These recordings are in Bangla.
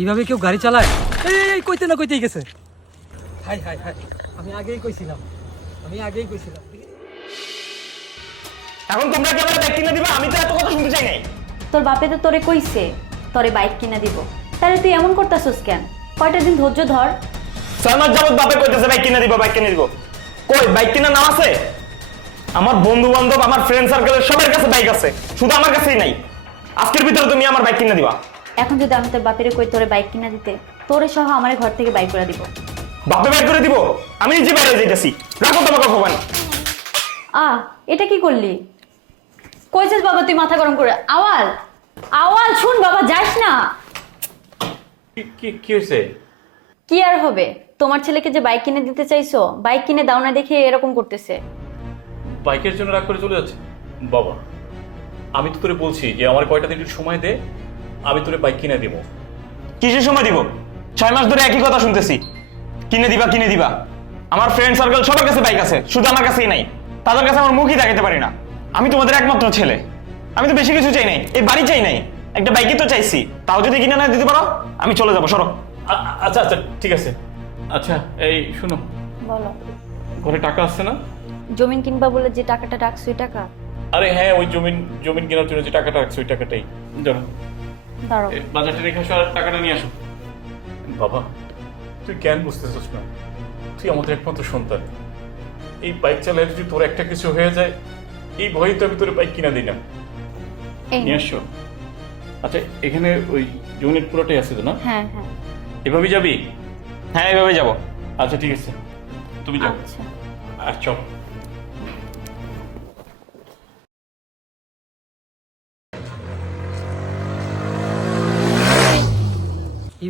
এইভাবে কেউ গাড়ি চালায়? এই কইতে না কইতেই গেছে। হাই হাই হাই আমি আগেই কইছিলাম। আমি আগেই কইছিলাম। এখন তোমরা কি আমার বাইক কিনে দিবা? আমি তো এত কথা শুনতে চাই নাই। তোর বাপে তো তোরে কইছে তোরে বাইক কিনা দিব। তাহলে তুই এমন করতাছিস কেন? কয়টা দিন ধৈর্য ধর। ছয় মাস যাবত বাপে কইতেছে বাইক কিনে দিব বাইক কিনে দিব। কই বাইক কিনা নাম আছে? আমার বন্ধু বান্ধব আমার ফ্রেন্ড সার্কেলের সবার কাছে বাইক আছে। শুধু আমার কাছেই নাই। আজকের ভিতরে তুমি আমার বাইক কিনে দিবা। এখন যদি আমি তোর বাপেরে কই তোরে বাইক কিনা দিতে তোরে সহ আমার ঘর থেকে বাইক করে দিব। বাপে বাইক করে দিব? আমি নিজে বাইরে যাইতেছি। রাখো তোমাকে ভগবান আ এটা কি করলি? কইছিস বাবা তুই মাথা গরম করে? আওয়াল আওয়াল শুন বাবা যাস না। কি- কি কি হয়েছে কি আর হবে? তোমার ছেলেকে যে বাইক কিনে দিতে চাইছো বাইক কিনে দাও না দেখে এরকম করতেছে। বাইকের জন্য রাগ করে চলে যাচ্ছে? বাবা আমি তো তোরে বলছি যে আমার কয়টা দিন সময় দে আমি তোরে বাইক কিনে দেবো। কিসের সময় দিব? ছয় মাস ধরে একই কথা শুনতেছি। কিনে দিবা কিনে দিবা। আমার ফ্রেন্ড সার্কেল সবার কাছে বাইক আছে শুধু আমার কাছেই নাই। তাদের কাছে আমার মুখই দেখাতে পারি না। আমি তোমাদের একমাত্র ছেলে। আমি তো বেশি কিছু চাই নাই এই বাড়ি চাই নাই। একটা বাইকই তো চাইছি তাও যদি কিনে না দিতে পারো আমি চলে যাব সরো। আচ্ছা আচ্ছা ঠিক আছে। আচ্ছা এই শুনো। বলো। ঘরে টাকা আসছে না? জমিন কিনবা বলে যে টাকাটা রাখছো ওই টাকা? আরে হ্যাঁ ওই জমিন জমিন কেনার জন্য যে টাকাটা রাখছে ওই টাকাটাই। জানো দাঁড়াও। বাজারটা রেখে আসো আর টাকাটা নিয়ে আসো। বাবা তুই কেন বুঝতেছিস না। তুই আমাদের একমাত্র সন্তান। এই বাইক চালায় যদি তোর একটা কিছু হয়ে যায় এই ভয়ে তো আমি তোর বাইক কিনা দিই না। নিয়ে আসছো আচ্ছা এখানে ওই ইউনিট পুরোটাই আছে তো না? হ্যাঁ হ্যাঁ। এভাবেই যাবি? হ্যাঁ এইভাবে যাব। আচ্ছা ঠিক আছে। তুমি যাও। আচ্ছা। আর চল।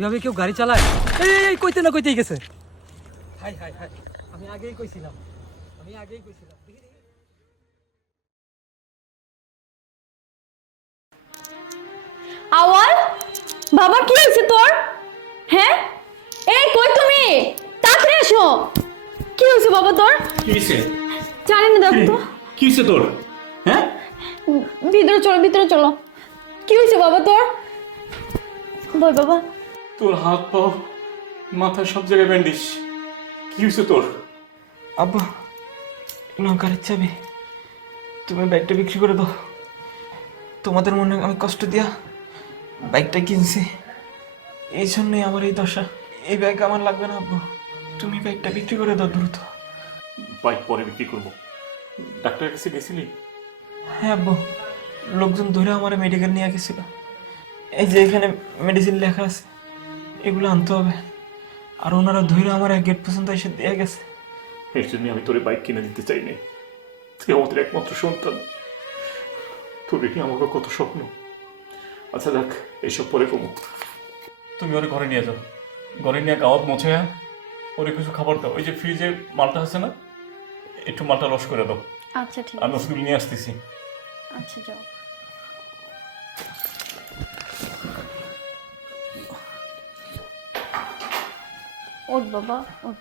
এইভাবে কেউ গাড়ি চালায়? এই কইতে না কইতেই গেছে। হাই হাই হাই আমি আগেই কইছিলাম। আমি আগেই কইছিলাম। আওয়াল বাবা কি হয়েছে তোর? হ্যাঁ? এই কই তুমি? তাড়াতাড়ি এসো। কি হয়েছে বাবা তোর? কি হয়েছে? জানি না দেখো তো। কি হয়েছে তোর? হ্যাঁ? ভিতরে চলো ভিতরে চলো। কি হয়েছে বাবা তোর? বল বাবা। তোর হাত পা মাথা সব জায়গায় ব্যান্ডিস কি হয়েছে তোর? আব্বা গাড়ির চাবি। তুমি বাইকটা বিক্রি করে দাও। তোমাদের মনে আমি কষ্ট দিয়া বাইকটা কিনছি। এই জন্যই আমার এই দশা। এই ব্যাগ আমার লাগবে না আব্বু। তুমি বাইকটা বিক্রি করে দাও দ্রুত। বাইক পরে বিক্রি করব। ডাক্তারের কাছে গেছিলি? হ্যাঁ আব্বু। লোকজন ধরে আমার মেডিকেল নিয়ে গেছিল। এই যে এখানে মেডিসিন লেখা আছে। এগুলো আনতে হবে। আর ওনারা ধরে আমার গেট পর্যন্ত এসে দিয়ে গেছে। এর জন্য আমি তোরে বাইক কিনে দিতে চাই না। তুই আমাদের একমাত্র সন্তান। তোর এটি আমাকে কত স্বপ্ন। আচ্ছা দেখ এইসব পরে কমো। তুমি ওরে ঘরে নিয়ে যাও। ঘরে নিয়ে গাওয়াত মোছে ওরে কিছু খাবার দাও। ওই যে ফ্রিজে মালটা আছে না? একটু মালটা রস করে দাও। আচ্ছা ঠিক আমি ওষুধগুলো নিয়ে আসতেছি। আচ্ছা যাও। Ol baba, ol.